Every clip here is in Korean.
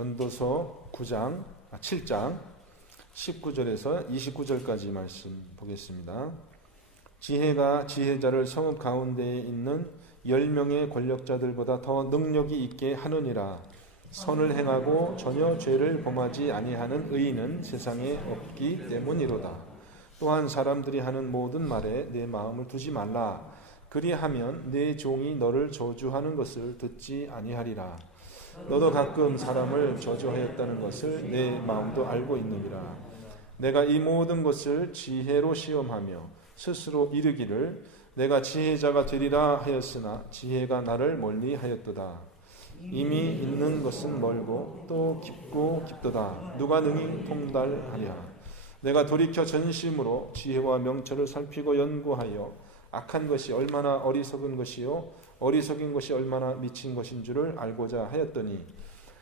전도서 7장 19절에서 29절까지 말씀 보겠습니다. 지혜가 지혜자를 성읍 가운데에 있는 10명의 권력자들보다 더 능력이 있게 하느니라. 선을 행하고 전혀 죄를 범하지 아니하는 의인은 세상에 없기 때문이로다. 또한 사람들이 하는 모든 말에 내 마음을 두지 말라. 그리하면 내 종이 너를 저주하는 것을 듣지 아니하리라. 너도 가끔 사람을 저주하였다는 것을 내 마음도 알고 있느니라. 내가 이 모든 것을 지혜로 시험하며 스스로 이르기를 내가 지혜자가 되리라 하였으나 지혜가 나를 멀리하였도다. 이미 있는 것은 멀고 또 깊고 깊도다. 누가 능히 통달하랴. 내가 돌이켜 전심으로 지혜와 명철을 살피고 연구하여 악한 것이 얼마나 어리석은 것이요 어리석인 것이 얼마나 미친 것인 줄을 알고자 하였더니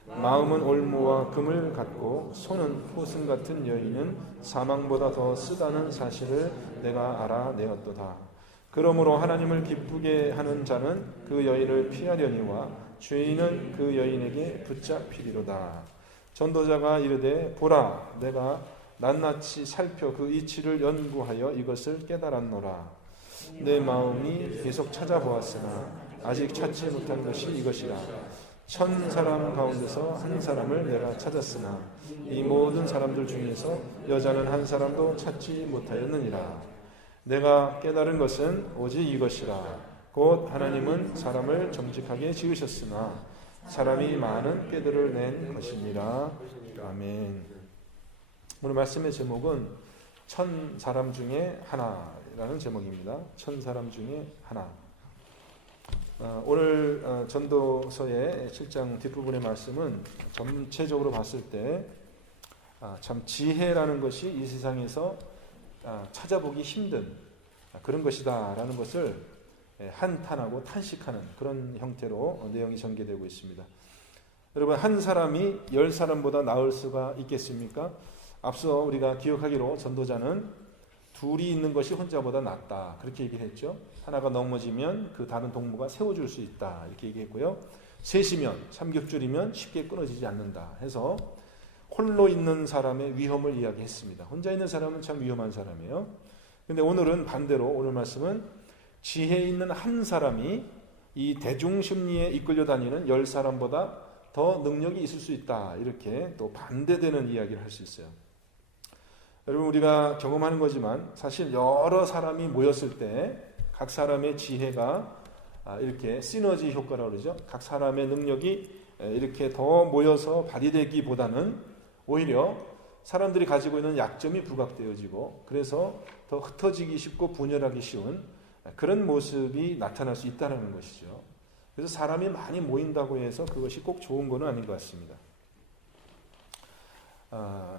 마음은 올무와 금을 갖고 손은 포승 같은 여인은 사망보다 더 쓰다는 사실을 내가 알아내었도다. 그러므로 하나님을 기쁘게 하는 자는 그 여인을 피하려니와 죄인은 그 여인에게 붙잡히리로다. 전도자가 이르되 보라 내가 낱낱이 살펴 그 이치를 연구하여 이것을 깨달았노라. 내 마음이 계속 찾아보았으나 아직 찾지 못한 것이 이것이라. 1000사람 가운데서 한 사람을 내가 찾았으나 이 모든 사람들 중에서 여자는 한 사람도 찾지 못하였느니라. 내가 깨달은 것은 오직 이것이라. 곧 하나님은 사람을 정직하게 지으셨으나 사람이 많은 꾀들을 낸 것이니라. 아멘. 오늘 말씀의 제목은 1000사람 중에 하나라는 제목입니다. 1000사람 중에 하나. 오늘 전도서의 7장 뒷부분의 말씀은 전체적으로 봤을 때 참 지혜라는 것이 이 세상에서 찾아보기 힘든 그런 것이다 라는 것을 한탄하고 탄식하는 그런 형태로 내용이 전개되고 있습니다. 여러분, 한 사람이 10사람보다 나을 수가 있겠습니까? 앞서 우리가 기억하기로 전도자는 둘이 있는 것이 혼자보다 낫다 그렇게 얘기를 했죠. 하나가 넘어지면 그 다른 동무가 세워줄 수 있다 이렇게 얘기했고요. 셋이면 삼겹줄이면 쉽게 끊어지지 않는다 해서 홀로 있는 사람의 위험을 이야기했습니다. 혼자 있는 사람은 참 위험한 사람이에요. 근데 오늘은 반대로 오늘 말씀은 지혜 있는 한 사람이 이 대중심리에 이끌려 다니는 10사람보다 더 능력이 있을 수 있다 이렇게 또 반대되는 이야기를 할 수 있어요. 여러분, 우리가 경험하는 거지만 사실 여러 사람이 모였을 때 각 사람의 지혜가 이렇게 시너지 효과라고 그러죠. 각 사람의 능력이 이렇게 더 모여서 발휘되기보다는 오히려 사람들이 가지고 있는 약점이 부각되어지고 그래서 더 흩어지기 쉽고 분열하기 쉬운 그런 모습이 나타날 수 있다는 것이죠. 그래서 사람이 많이 모인다고 해서 그것이 꼭 좋은 건 아닌 것 같습니다.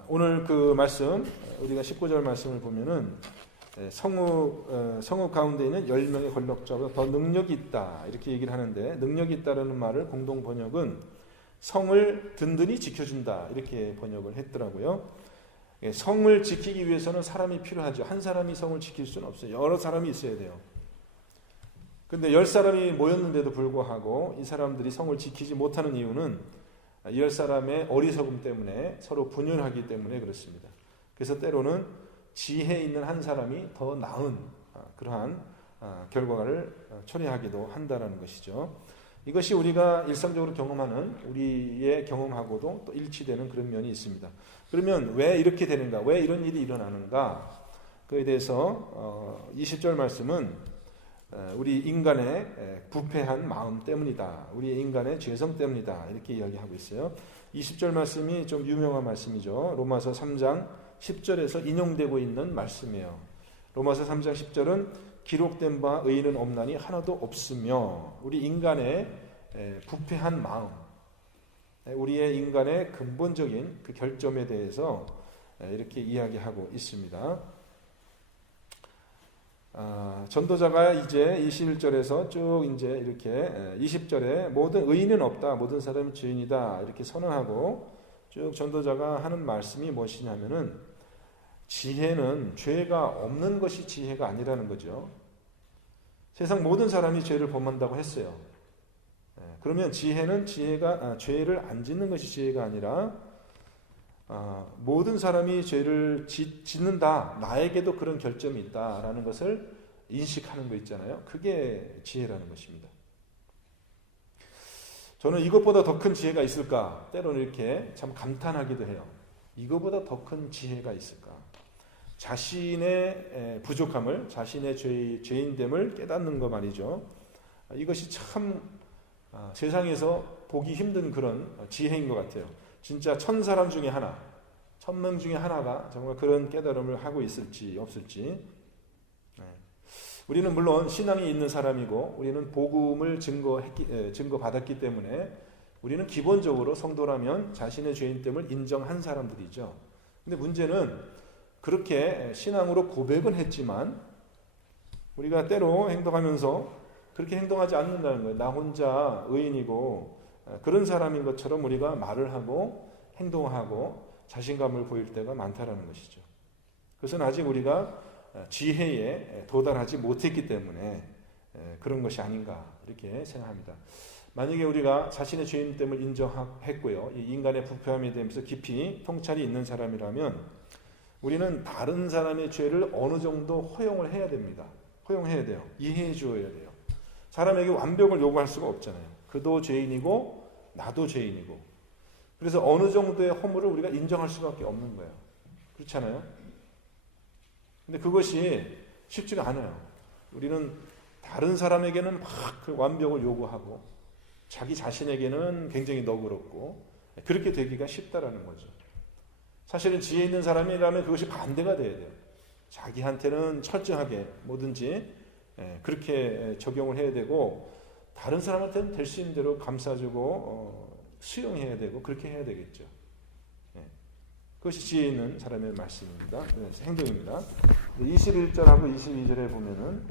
오늘 그 말씀 우리가 19절 말씀을 보면은 성읍 가운데 있는 10명의 권력자보다 더 능력이 있다 이렇게 얘기를 하는데, 능력이 있다라는 말을 공동 번역은 성을 든든히 지켜준다 이렇게 번역을 했더라고요. 성을 지키기 위해서는 사람이 필요하죠. 한 사람이 성을 지킬 수는 없어요. 여러 사람이 있어야 돼요. 근데 10사람이 모였는데도 불구하고 이 사람들이 성을 지키지 못하는 이유는 10사람의 어리석음 때문에 서로 분열하기 때문에 그렇습니다. 그래서 때로는 지혜 있는 한 사람이 더 나은 그러한 결과를 초래하기도 한다는 것이죠. 이것이 우리가 일상적으로 경험하는 우리의 경험하고도 또 일치되는 그런 면이 있습니다. 그러면 왜 이렇게 되는가? 왜 이런 일이 일어나는가? 그에 대해서 20절 말씀은 우리 인간의 부패한 마음 때문이다. 우리 인간의 죄성 때문이다. 이렇게 이야기하고 있어요. 20절 말씀이 좀 유명한 말씀이죠. 로마서 3장 10절에서 인용되고 있는 말씀이에요. 로마서 3장 10절은 기록된 바 의인은 없나니 하나도 없으며, 우리 인간의 부패한 마음, 우리의 인간의 근본적인 그 결점에 대해서 이렇게 이야기하고 있습니다. 전도자가 이제 21절에서 쭉 이제 이렇게 20절에 모든 의인은 없다, 모든 사람이 죄인이다 이렇게 선언하고 쭉 전도자가 하는 말씀이 무엇이냐면은 지혜는 죄가 없는 것이 지혜가 아니라는 거죠. 세상 모든 사람이 죄를 범한다고 했어요. 그러면 지혜가 죄를 안 짓는 것이 지혜가 아니라 모든 사람이 죄를 짓는다. 나에게도 그런 결점이 있다라는 것을 인식하는 거 있잖아요. 그게 지혜라는 것입니다. 저는 이것보다 더 큰 지혜가 있을까? 때로는 이렇게 참 감탄하기도 해요. 이것보다 더 큰 지혜가 있을까? 자신의 부족함을, 자신의 죄인됨을 깨닫는 거 말이죠. 이것이 참 세상에서 보기 힘든 그런 지혜인 것 같아요. 진짜 1000사람 중에 하나, 1000명 중에 하나가 정말 그런 깨달음을 하고 있을지 없을지. 우리는 물론 신앙이 있는 사람이고 우리는 복음을 증거받았기 때문에 우리는 기본적으로 성도라면 자신의 죄인됨을 인정한 사람들이죠. 근데 문제는 그렇게 신앙으로 고백은 했지만 우리가 때로 행동하면서 그렇게 행동하지 않는다는 거예요. 나 혼자 의인이고 그런 사람인 것처럼 우리가 말을 하고 행동하고 자신감을 보일 때가 많다라는 것이죠. 그것은 아직 우리가 지혜에 도달하지 못했기 때문에 그런 것이 아닌가 이렇게 생각합니다. 만약에 우리가 자신의 죄인됨을 인정했고요, 이 인간의 부패함에 대해서 깊이 통찰이 있는 사람이라면 우리는 다른 사람의 죄를 어느 정도 허용을 해야 됩니다. 허용해야 돼요. 이해해 주어야 돼요. 사람에게 완벽을 요구할 수가 없잖아요. 그도 죄인이고 나도 죄인이고. 그래서 어느 정도의 허물을 우리가 인정할 수밖에 없는 거예요. 그렇지 않아요? 근데 그것이 쉽지가 않아요. 우리는 다른 사람에게는 막 그 완벽을 요구하고 자기 자신에게는 굉장히 너그럽고 그렇게 되기가 쉽다라는 거죠. 사실은 지혜 있는 사람이라면 그것이 반대가 돼야 돼요. 자기한테는 철저하게 뭐든지 그렇게 적용을 해야 되고 다른 사람한테는 될 수 있는 대로 감싸주고 수용해야 되고 그렇게 해야 되겠죠. 그것이 지혜 있는 사람의 말씀입니다. 행동입니다. 21절하고 22절에 보면은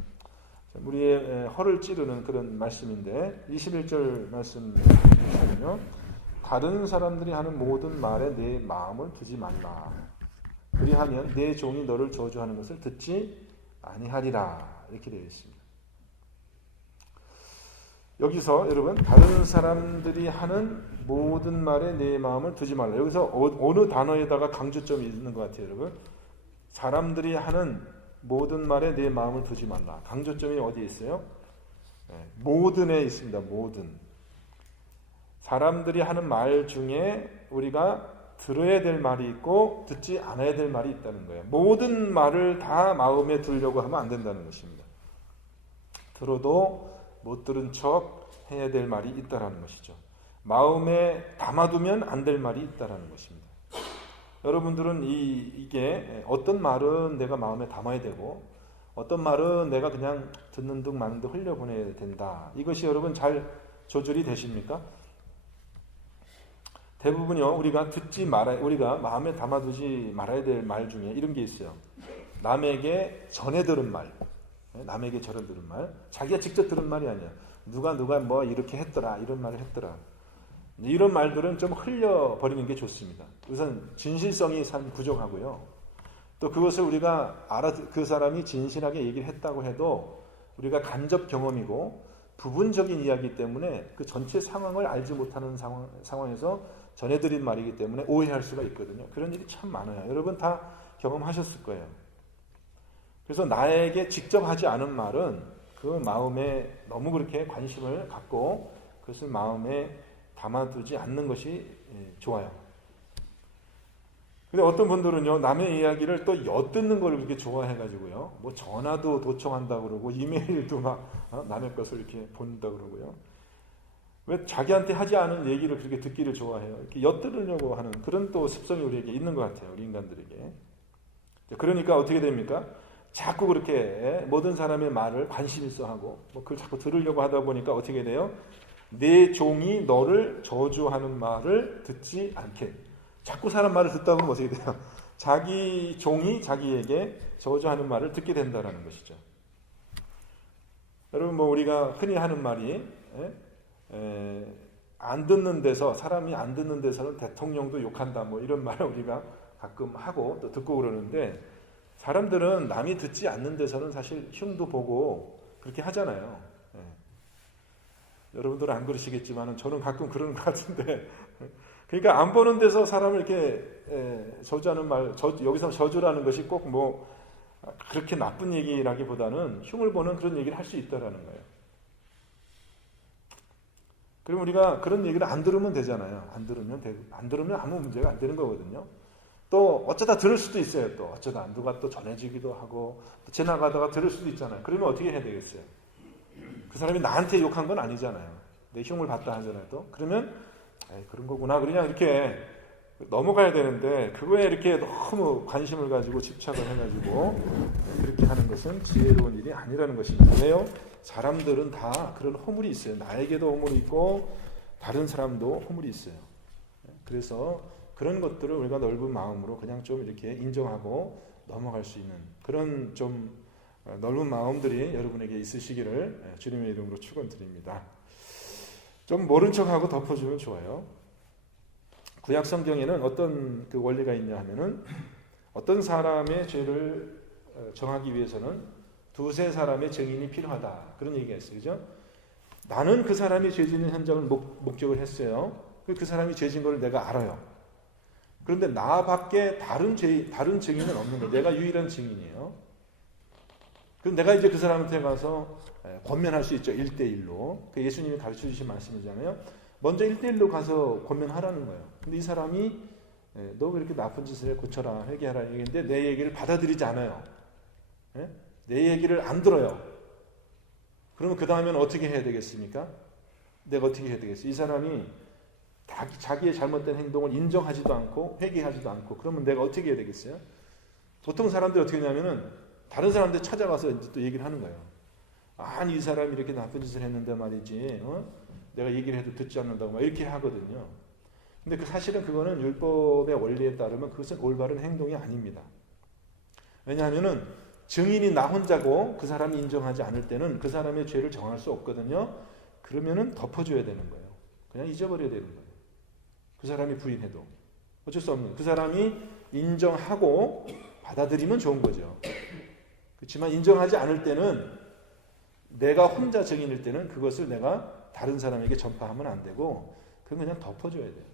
우리의 허를 찌르는 그런 말씀인데 21절 말씀 보시면요. 다른 사람들이 하는 모든 말에 내 마음을 두지 말라. 그리하면 내 종이 너를 저주하는 것을 듣지 아니하리라. 이렇게 되어 있습니다. 여기서 여러분 다른 사람들이 하는 모든 말에 내 마음을 두지 말라. 여기서 어느 단어에다가 강조점이 있는 것 같아요, 여러분. 사람들이 하는 모든 말에 내 마음을 두지 말라. 강조점이 어디에 있어요? 모든에 있습니다. 모든. 사람들이 하는 말 중에 우리가 들어야 될 말이 있고 듣지 않아야 될 말이 있다는 거예요. 모든 말을 다 마음에 두려고 하면 안 된다는 것입니다. 들어도 못 들은 척 해야 될 말이 있다라는 것이죠. 마음에 담아두면 안 될 말이 있다라는 것입니다. 여러분들은 이게 어떤 말은 내가 마음에 담아야 되고 어떤 말은 내가 그냥 듣는 둥 마는 둥 흘려보내야 된다. 이것이 여러분 잘 조절이 되십니까? 대부분요 우리가 우리가 마음에 담아두지 말아야 될 말 중에 이런 게 있어요. 남에게 전해 들은 말, 남에게 전해 들은 말, 자기가 직접 들은 말이 아니야. 누가 뭐 이렇게 했더라, 이런 말을 했더라. 이런 말들은 좀 흘려버리는 게 좋습니다. 우선 진실성이 참 부족하고요. 또 그것을 우리가 그 사람이 진실하게 얘기를 했다고 해도 우리가 간접 경험이고 부분적인 이야기 때문에 그 전체 상황을 알지 못하는 상황에서 전해드린 말이기 때문에 오해할 수가 있거든요. 그런 일이 참 많아요. 여러분 다 경험하셨을 거예요. 그래서 나에게 직접 하지 않은 말은 그 마음에 너무 그렇게 관심을 갖고 그것을 마음에 담아두지 않는 것이 좋아요. 근데 어떤 분들은요, 남의 이야기를 또 엿듣는 걸 그렇게 좋아해가지고요, 뭐 전화도 도청한다고 그러고, 이메일도 막 남의 것을 이렇게 본다 그러고요. 왜 자기한테 하지 않은 얘기를 그렇게 듣기를 좋아해요? 이렇게 엿들으려고 하는 그런 또 습성이 우리에게 있는 것 같아요, 우리 인간들에게. 그러니까 어떻게 됩니까? 자꾸 그렇게 모든 사람의 말을 관심 있어 하고, 뭐 그걸 자꾸 들으려고 하다 보니까 어떻게 돼요? 내 종이 너를 저주하는 말을 듣지 않게. 자꾸 사람 말을 듣다 보면 어떻게 돼요? 자기 종이 자기에게 저주하는 말을 듣게 된다는 것이죠. 여러분 뭐 우리가 흔히 하는 말이 안 듣는 데서, 사람이 안 듣는 데서는 대통령도 욕한다 뭐 이런 말을 우리가 가끔 하고 또 듣고 그러는데, 사람들은 남이 듣지 않는 데서는 사실 흉도 보고 그렇게 하잖아요. 여러분들은 안 그러시겠지만 저는 가끔 그러는 것 같은데 그러니까 안 보는 데서 사람을 이렇게 저주하는 말, 여기서 저주라는 것이 꼭 뭐 그렇게 나쁜 얘기라기보다는 흉을 보는 그런 얘기를 할 수 있다라는 거예요. 그럼 우리가 그런 얘기를 안 들으면 되잖아요. 안 들으면 아무 문제가 안 되는 거거든요. 또 어쩌다 들을 수도 있어요. 또 어쩌다 누가 또 전해지기도 하고 또 지나가다가 들을 수도 있잖아요. 그러면 어떻게 해야 되겠어요? 그 사람이 나한테 욕한 건 아니잖아요. 내 흉을 봤다 하더라도 그러면 그런 거구나 그냥 이렇게 넘어가야 되는데 그거에 이렇게 너무 관심을 가지고 집착을 해가지고 그렇게 하는 것은 지혜로운 일이 아니라는 것입니다. 왜요? 사람들은 다 그런 허물이 있어요. 나에게도 허물이 있고 다른 사람도 허물이 있어요. 그래서 그런 것들을 우리가 넓은 마음으로 그냥 좀 이렇게 인정하고 넘어갈 수 있는 그런 좀 넓은 마음들이 여러분에게 있으시기를 주님의 이름으로 축원드립니다. 좀 모른 척하고 덮어주면 좋아요. 구약 성경에는 어떤 그 원리가 있냐 하면은 어떤 죄를 정하기 위해서는 두세 사람의 증인이 필요하다. 그런 얘기가 있어요. 그죠? 나는 그 사람이 죄 짓는 현장을 목격을 했어요. 그 사람이 죄 짓는 걸 내가 알아요. 그런데 나밖에 다른 증인은 없는 거예요. 내가 유일한 증인이에요. 그럼 내가 이제 그 사람한테 가서 권면할 수 있죠. 1대1로. 그 예수님이 가르쳐 주신 말씀이잖아요. 먼저 1대1로 가서 권면하라는 거예요. 근데 이 사람이 너 왜 이렇게 나쁜 짓을 해? 고쳐라, 회개하라 얘기인데 내 얘기를 받아들이지 않아요. 내 얘기를 안 들어요. 그러면 그 다음에는 어떻게 해야 되겠습니까? 내가 어떻게 해야 되겠어요? 이 사람이 자기의 잘못된 행동을 인정하지도 않고 회개하지도 않고 그러면 내가 어떻게 해야 되겠어요? 보통 사람들이 어떻게 하냐면은 다른 사람들 찾아가서 이제 또 얘기를 하는 거예요. 아니 이 사람이 이렇게 나쁜 짓을 했는데 말이지 내가 얘기를 해도 듣지 않는다고 막 이렇게 하거든요. 근데 사실은 그거는 율법의 원리에 따르면 그것은 올바른 행동이 아닙니다. 왜냐하면은 증인이 나 혼자고 그 사람이 인정하지 않을 때는 그 사람의 죄를 정할 수 없거든요. 그러면은 덮어줘야 되는 거예요. 그냥 잊어버려야 되는 거예요. 그 사람이 부인해도 어쩔 수 없는. 그 사람이 인정하고 받아들이면 좋은 거죠. 그렇지만 인정하지 않을 때는 내가 혼자 증인일 때는 그것을 내가 다른 사람에게 전파하면 안 되고 그건 그냥 덮어줘야 돼요.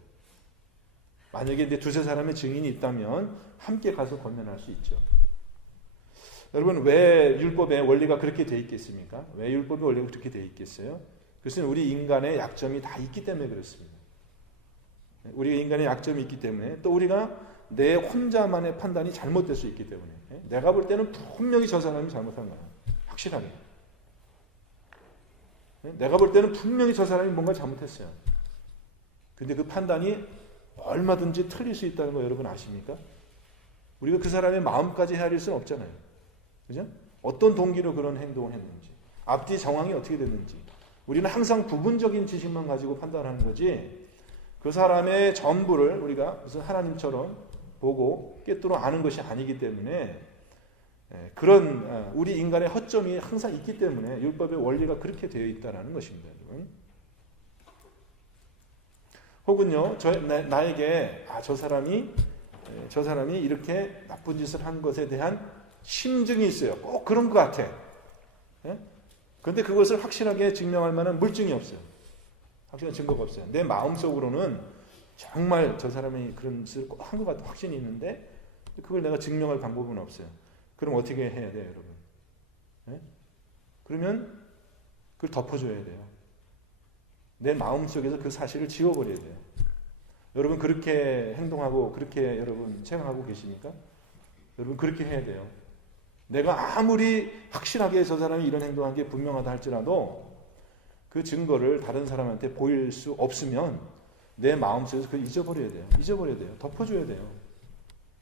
만약에 내 두세 사람의 증인이 있다면 함께 가서 권면할 수 있죠. 여러분 왜 율법의 원리가 그렇게 돼 있겠습니까? 왜 율법의 원리가 그렇게 돼 있겠어요? 그것은 우리 인간의 약점이 다 있기 때문에 그렇습니다. 우리 인간의 약점이 있기 때문에 또 우리가 내 혼자만의 판단이 잘못될 수 있기 때문에 내가 볼 때는 분명히 저 사람이 잘못한 거야. 확실하게. 내가 볼 때는 분명히 저 사람이 뭔가 잘못했어요. 근데 그 판단이 얼마든지 틀릴 수 있다는 거 여러분 아십니까? 우리가 그 사람의 마음까지 헤아릴 수는 없잖아요. 그죠? 어떤 동기로 그런 행동을 했는지, 앞뒤 정황이 어떻게 됐는지. 우리는 항상 부분적인 지식만 가지고 판단하는 거지 그 사람의 전부를 우리가 무슨 하나님처럼 보고 꿰뚫어 아는 것이 아니기 때문에 그런 우리 인간의 허점이 항상 있기 때문에 율법의 원리가 그렇게 되어 있다는 것입니다. 여러분. 혹은요 나에게 저 사람이 이렇게 나쁜 짓을 한 것에 대한 심증이 있어요. 꼭 그런 것 같아. 그런데 그것을 확실하게 증명할 만한 물증이 없어요. 확실한 증거가 없어요. 내 마음속으로는 정말 저 사람이 그런 짓을 꼭 한 것 같은 확신이 있는데 그걸 내가 증명할 방법은 없어요. 그럼 어떻게 해야 돼요, 여러분? 그러면 그걸 덮어줘야 돼요. 내 마음속에서 그 사실을 지워버려야 돼요. 여러분 그렇게 행동하고 그렇게 여러분 생각하고 계십니까? 여러분 그렇게 해야 돼요. 내가 아무리 확실하게 저 사람이 이런 행동한 게 분명하다 할지라도 그 증거를 다른 사람한테 보일 수 없으면 내 마음속에서 그걸 잊어버려야 돼요. 잊어버려야 돼요. 덮어줘야 돼요.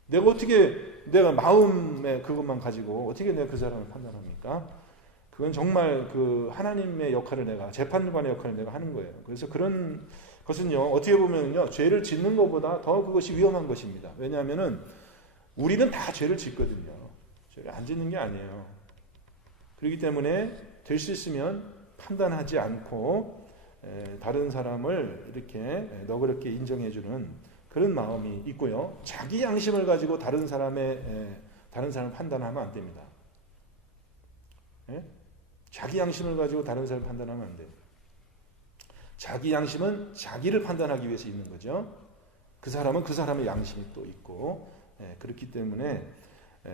내가 마음에 그것만 가지고 어떻게 내가 그 사람을 판단합니까? 그건 정말 그 하나님의 역할을 재판관의 역할을 내가 하는 거예요. 그래서 그런 것은요, 어떻게 보면요, 죄를 짓는 것보다 더 그것이 위험한 것입니다. 왜냐하면은 우리는 다 죄를 짓거든요. 죄를 안 짓는 게 아니에요. 그렇기 때문에 될 수 있으면 판단하지 않고 다른 사람을 이렇게 너그럽게 인정해주는 그런 마음이 있고요. 자기 양심을 가지고 다른 사람을 판단하면 안 됩니다. 자기 양심을 가지고 다른 사람을 판단하면 안 돼요. 자기 양심은 자기를 판단하기 위해서 있는 거죠. 그 사람은 그 사람의 양심이 또 있고, 그렇기 때문에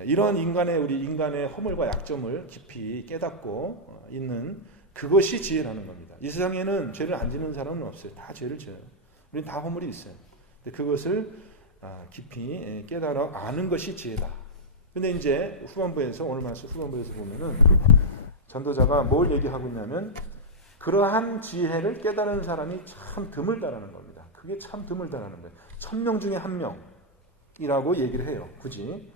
이런 우리 인간의 허물과 약점을 깊이 깨닫고 있는 그것이 지혜라는 겁니다. 이 세상에는 죄를 안 지는 사람은 없어요. 다 죄를 지어요. 우리는 다 허물이 있어요. 근데 그것을 깊이 깨달아 아는 것이 지혜다. 근데 이제 오늘 말씀 후반부에서 보면은 전도자가 뭘 얘기하고 있냐면 그러한 지혜를 깨달은 사람이 참 드물다라는 겁니다. 그게 참 드물다라는 거예요. 1000명 중에 1명이라고 얘기를 해요. 굳이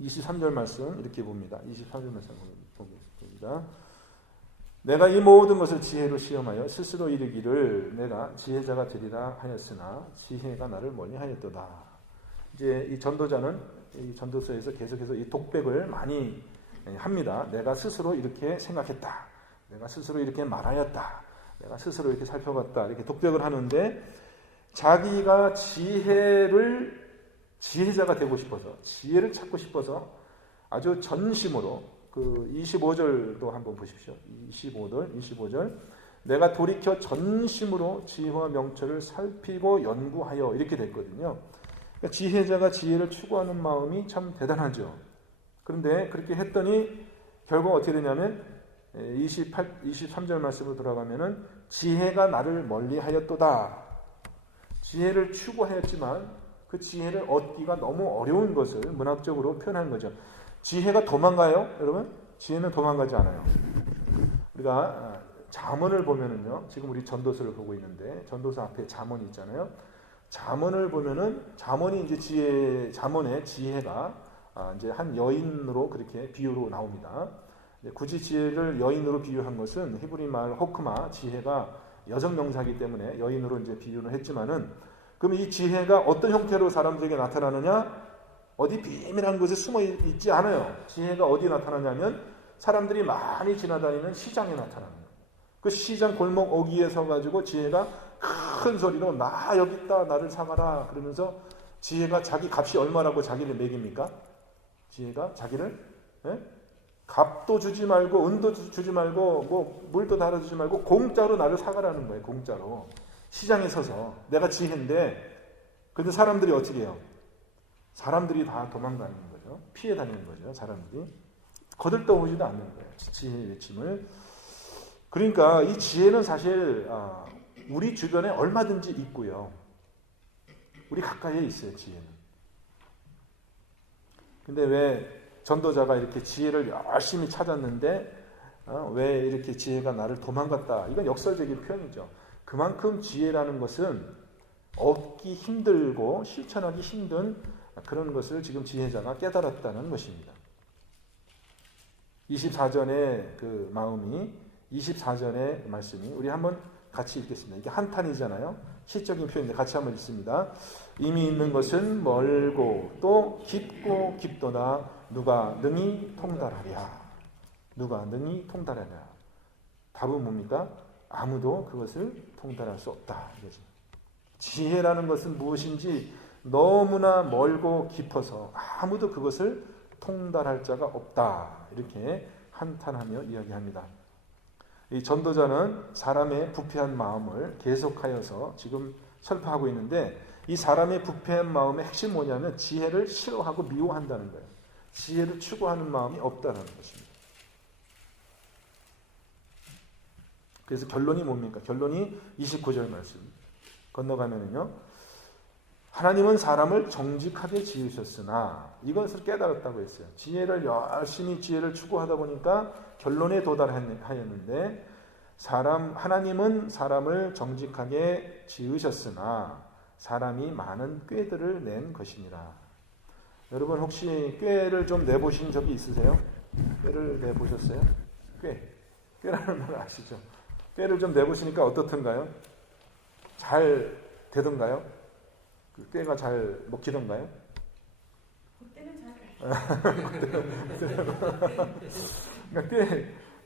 23절 말씀 이렇게 봅니다. 23절 말씀 보겠습니다. 내가 이 모든 것을 지혜로 시험하여 스스로 이르기를 내가 지혜자가 되리라 하였으나 지혜가 나를 멀리하였도다. 이제 이 전도자는 이 전도서에서 계속해서 이 독백을 많이 합니다. 내가 스스로 이렇게 생각했다. 내가 스스로 이렇게 말하였다. 내가 스스로 이렇게 살펴봤다. 이렇게 독백을 하는데 자기가 지혜자가 되고 싶어서 지혜를 찾고 싶어서 아주 전심으로 그 25절도 한번 보십시오. 25절 내가 돌이켜 전심으로 지혜와 명철을 살피고 연구하여 이렇게 됐거든요. 그러니까 지혜자가 지혜를 추구하는 마음이 참 대단하죠. 그런데 그렇게 했더니 결국 어떻게 되냐면 23절 말씀으로 돌아가면은 지혜가 나를 멀리하였도다. 지혜를 추구하였지만 그 지혜를 얻기가 너무 어려운 것을 문학적으로 표현한 거죠. 지혜가 도망가요? 여러분? 지혜는 도망가지 않아요. 우리가 잠언을 보면은요. 지금 우리 전도서를 보고 있는데 전도서 앞에 잠언이 있잖아요. 잠언을 보면은 잠언이 이제 잠언의 지혜가 이제 한 여인으로 그렇게 비유로 나옵니다. 굳이 지혜를 여인으로 비유한 것은 히브리 말 호크마 지혜가 여성 명사이기 때문에 여인으로 이제 비유를 했지만은 그럼 이 지혜가 어떤 형태로 사람들에게 나타나느냐? 어디 비밀한 곳에 숨어 있지 않아요. 지혜가 어디 나타나냐면 사람들이 많이 지나다니는 시장에 나타나는 거예요. 그 시장 골목 어귀에 서가지고 지혜가 큰 소리로 나 여기 있다 나를 사가라 그러면서 지혜가 자기 값이 얼마라고 자기를 매깁니까? 지혜가 자기를 값도 주지 말고 은도 주지 말고 뭐 물도 달아주지 말고 공짜로 나를 사가라는 거예요. 공짜로 시장에 서서 내가 지혜인데 근데 사람들이 어떻게 해요? 사람들이 다 도망다니는 거죠. 피해 다니는 거죠. 사람들이 거들떠오지도 않는 거예요. 지혜의 외침을. 그러니까 이 지혜는 사실 우리 주변에 얼마든지 있고요. 우리 가까이에 있어요. 지혜는. 근데 왜 전도자가 이렇게 지혜를 열심히 찾았는데 왜 이렇게 지혜가 나를 도망갔다. 이건 역설적인 표현이죠. 그만큼 지혜라는 것은 얻기 힘들고 실천하기 힘든 그런 것을 지금 지혜자가 깨달았다는 것입니다. 24전의 그 마음이 24전의 말씀이 우리 한번 같이 읽겠습니다. 이게 한탄이잖아요. 시적인 표현인데 같이 한번 읽습니다. 이미 있는 것은 멀고 또 깊고 깊도다 누가 능히 통달하랴. 누가 능히 통달하랴. 답은 뭡니까? 아무도 그것을 통달할 수 없다. 이거죠. 지혜라는 것은 무엇인지 너무나 멀고 깊어서 아무도 그것을 통달할 자가 없다. 이렇게 한탄하며 이야기합니다. 이 전도자는 사람의 부패한 마음을 계속하여서 지금 설파하고 있는데 이 사람의 부패한 마음의 핵심이 뭐냐면 지혜를 싫어하고 미워한다는 거예요. 지혜를 추구하는 마음이 없다는 것입니다. 그래서 결론이 뭡니까? 결론이 29절 말씀 건너가면은요. 하나님은 사람을 정직하게 지으셨으나 이것을 깨달았다고 했어요. 지혜를 열심히 지혜를 추구하다 보니까 결론에 도달하였는데 하나님은 사람을 정직하게 지으셨으나 사람이 많은 꾀들을 낸 것이니라. 여러분 혹시 꾀를 좀 내보신 적이 있으세요? 꾀를 내보셨어요? 꾀라는 말 아시죠? 꾀를 좀 내보시니까 어떻던가요? 잘 되던가요? 그 꾀가 잘 먹히던가요? 그때는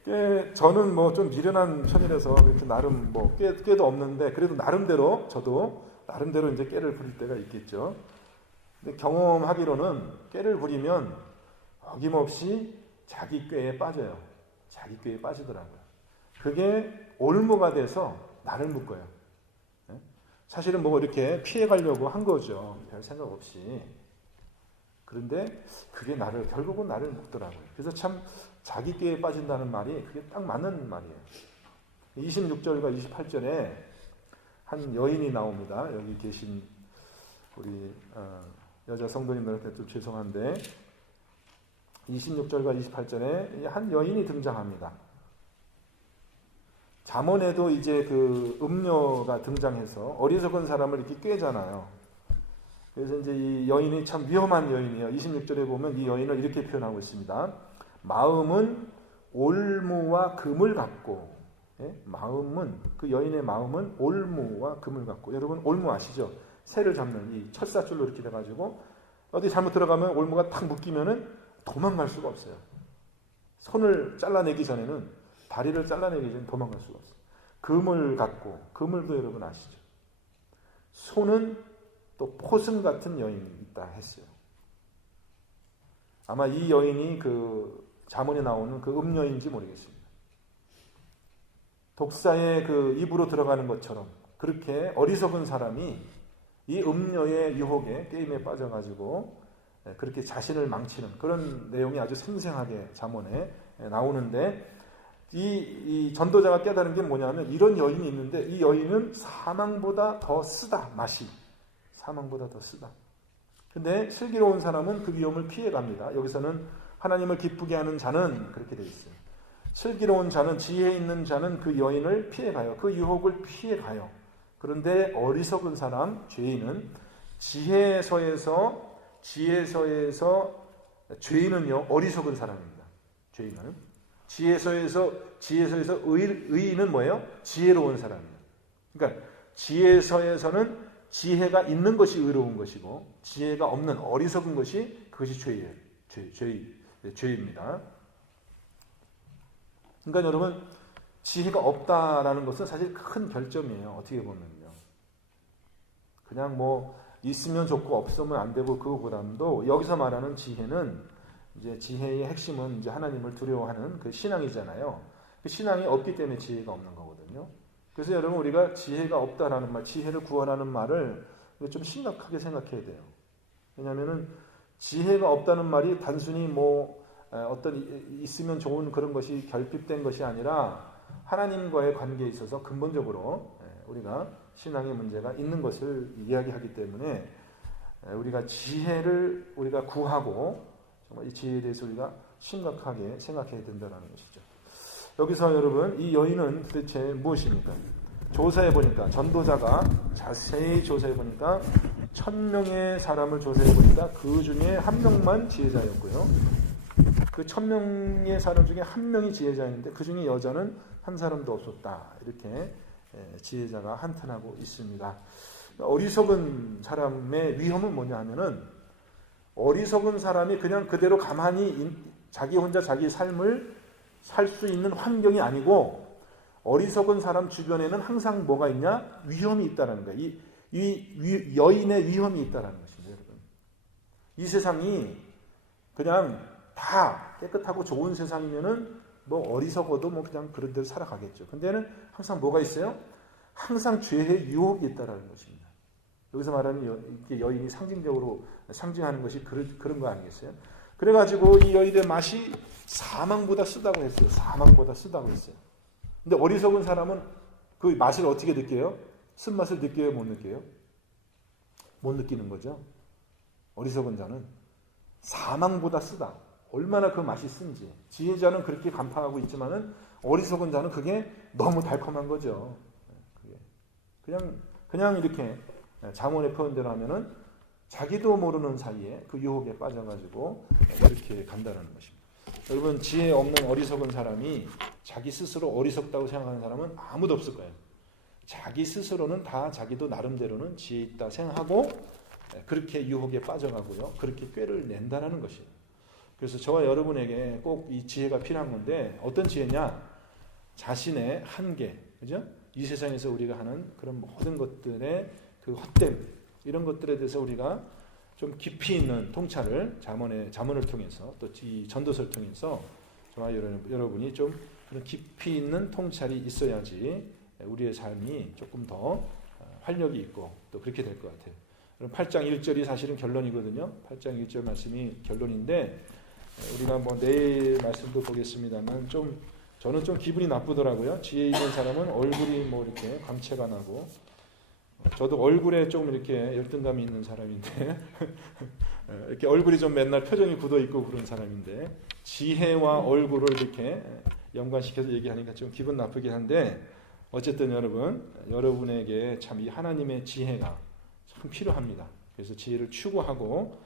꽤 저는 뭐 좀 미련한 편이라서 이렇게 나름 뭐 꾀도 없는데 그래도 나름대로 저도 나름대로 이제 꾀를 부릴 때가 있겠죠. 근데 경험하기로는 꾀를 부리면 어김없이 자기 꾀에 빠져요. 자기 꾀에 빠지더라고요. 그게 올무가 돼서 나를 묶어요. 예? 사실은 뭐 이렇게 피해가려고 한 거죠. 별 생각 없이. 그런데 그게 결국은 나를 묶더라고요. 그래서 참 자기께에 빠진다는 말이 그게 딱 맞는 말이에요. 26절과 28절에 한 여인이 나옵니다. 여기 계신 우리 여자 성도님들한테 좀 죄송한데 26절과 28절에 한 여인이 등장합니다. 잠언에도 이제 그 음녀가 등장해서 어리석은 사람을 이렇게 꾀잖아요. 그래서 이제 이 여인이 참 위험한 여인이에요. 26절에 보면 이 여인을 이렇게 표현하고 있습니다. 마음은 올무와 금을 갖고, 예? 그 여인의 마음은 올무와 금을 갖고, 여러분 올무 아시죠? 새를 잡는 이 철사줄로 이렇게 돼가지고 어디 잘못 들어가면 올무가 탁 묶이면은 도망갈 수가 없어요. 손을 잘라내기 전에는, 다리를 잘라내기 전에 도망갈 수가 없어요. 금을 갖고, 금을도 여러분 아시죠? 손은 또 포승 같은 여인이 있다 했어요. 아마 이 여인이 그 잠언에 나오는 그 음녀인지 모르겠습니다. 독사의 그 입으로 들어가는 것처럼 그렇게 어리석은 사람이 이 음녀의 유혹에, 게임에 빠져가지고 그렇게 자신을 망치는 그런 내용이 아주 생생하게 잠언에 나오는데, 이 전도자가 깨달은 게 뭐냐면 이런 여인이 있는데 이 여인은 사망보다 더 쓰다. 맛이 사망보다 더 쓰다. 근데 슬기로운 사람은 그 위험을 피해갑니다. 여기서는 하나님을 기쁘게 하는 자는 그렇게 되어 있어요. 슬기로운 자는, 지혜 있는 자는 그 여인을 피해가요. 그 유혹을 피해가요. 그런데 어리석은 사람, 죄인은 지혜서에서 죄인은요 어리석은 사람입니다. 죄인은 지혜서에서 의인은 뭐예요? 지혜로운 사람이에요. 그러니까 지혜서에서는 지혜가 있는 것이 의로운 것이고 지혜가 없는 어리석은 것이 그것이 죄예요. 죄입니다. 그러니까 여러분 지혜가 없다라는 것은 사실 큰 결점이에요. 어떻게 보면요. 그냥 뭐 있으면 좋고 없으면 안 되고 그거보다도 여기서 말하는 지혜는 이제 지혜의 핵심은 이제 하나님을 두려워하는 그 신앙이잖아요. 그 신앙이 없기 때문에 지혜가 없는 거거든요. 그래서 여러분 우리가 지혜가 없다라는 말, 지혜를 구하라는 말을 좀 심각하게 생각해야 돼요. 왜냐하면은 지혜가 없다는 말이 단순히 뭐 어떤 있으면 좋은 그런 것이 결핍된 것이 아니라 하나님과의 관계에 있어서 근본적으로 우리가 신앙의 문제가 있는 것을 이야기하기 때문에 우리가 지혜를 우리가 구하고 정말 이 지혜에 대해서 우리가 심각하게 생각해야 된다는 것이죠. 여기서 여러분 이 여인은 도대체 무엇입니까? 조사해 보니까, 전도자가 자세히 조사해 보니까 1000명의 사람을 조사해 보니까 그 중에 한 명만 지혜자였고요. 그 1000명의 사람 중에 한 명이 지혜자였는데 그 중에 여자는 한 사람도 없었다. 이렇게 지혜자가 한탄하고 있습니다. 어리석은 사람의 위험은 뭐냐 하면은 어리석은 사람이 그냥 그대로 가만히 자기 혼자 자기 삶을 살 수 있는 환경이 아니고 어리석은 사람 주변에는 항상 뭐가 있냐? 위험이 있다는 거예요. 이 여인의 위험이 있다는 것입니다. 여러분. 이 세상이 그냥 다 깨끗하고 좋은 세상이면은 뭐 어리석어도 뭐 그냥 그런 대로 살아가겠죠. 근데는 항상 뭐가 있어요? 항상 죄의 유혹이 있다는 것입니다. 여기서 말하는 여인이 상징적으로 상징하는 것이 그런 거 아니겠어요? 그래가지고 이 여인의 맛이 사망보다 쓰다고 했어요. 사망보다 쓰다고 했어요. 근데 어리석은 사람은 그 맛을 어떻게 느껴요? 쓴맛을 느껴요? 못 느껴요? 못 느끼는 거죠. 어리석은 자는 사망보다 쓰다. 얼마나 그 맛이 쓴지. 지혜자는 그렇게 간파하고 있지만은 어리석은 자는 그게 너무 달콤한 거죠. 그냥 이렇게 잠언의 표현대로 하면은 자기도 모르는 사이에 그 유혹에 빠져가지고 그렇게 간다는 것입니다. 여러분 지혜 없는 어리석은 사람이 자기 스스로 어리석다고 생각하는 사람은 아무도 없을 거예요. 자기 스스로는 다 자기도 나름대로는 지혜 있다 생각하고 그렇게 유혹에 빠져가고요. 그렇게 꾀를 낸다는 것이에요. 그래서 저와 여러분에게 꼭 이 지혜가 필요한 건데 어떤 지혜냐? 자신의 한계, 그죠? 이 세상에서 우리가 하는 그런 모든 것들의 그 헛됨 이런 것들에 대해서 우리가 좀 깊이 있는 통찰을 잠언을 통해서 또 이 전도서를 통해서 저와 여러분이 좀 그런 깊이 있는 통찰이 있어야지 우리의 삶이 조금 더 활력이 있고 또 그렇게 될 것 같아요. 8장 1절이 사실은 결론이거든요. 8장 1절 말씀이 결론인데 우리가 뭐 내일 말씀도 보겠습니다만 저는 좀 기분이 나쁘더라고요. 지혜 있는 사람은 얼굴이 뭐 이렇게 광채가 나고 저도 얼굴에 좀 이렇게 열등감이 있는 사람인데 이렇게 얼굴이 좀 맨날 표정이 굳어 있고 그런 사람인데 지혜와 얼굴을 이렇게 연관시켜서 얘기하니까 좀 기분 나쁘긴 한데 어쨌든 여러분에게 참 이 하나님의 지혜가 참 필요합니다. 그래서 지혜를 추구하고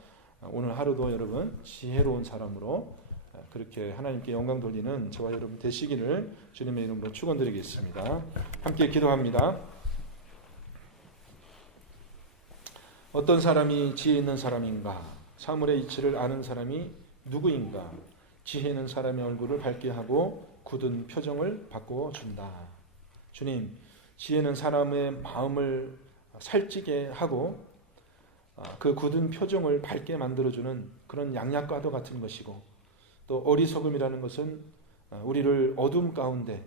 오늘 하루도 여러분 지혜로운 사람으로 그렇게 하나님께 영광 돌리는 저와 여러분 되시기를 주님의 이름으로 축원드리겠습니다. 함께 기도합니다. 어떤 사람이 지혜 있는 사람인가? 사물의 이치를 아는 사람이 누구인가? 지혜 있는 사람의 얼굴을 밝게 하고 굳은 표정을 바꿔준다. 주님, 지혜는 사람의 마음을 살찌게 하고 그 굳은 표정을 밝게 만들어주는 그런 양약과도 같은 것이고 또 어리석음이라는 것은 우리를 어둠 가운데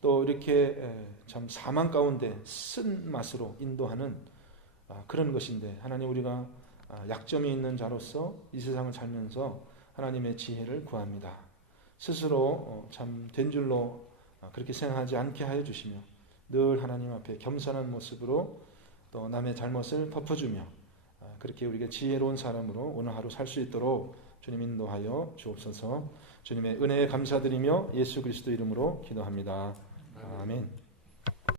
또 이렇게 참 사망 가운데 쓴 맛으로 인도하는 그런 것인데 하나님 우리가 약점이 있는 자로서 이 세상을 살면서 하나님의 지혜를 구합니다. 스스로 참 된 줄로 그렇게 생각하지 않게 하여 주시며 늘 하나님 앞에 겸손한 모습으로 또 남의 잘못을 덮어주며 그렇게 우리가 지혜로운 사람으로 오늘 하루 살 수 있도록 주님 인도하여 주옵소서. 주님의 은혜에 감사드리며 예수 그리스도 이름으로 기도합니다. 아멘.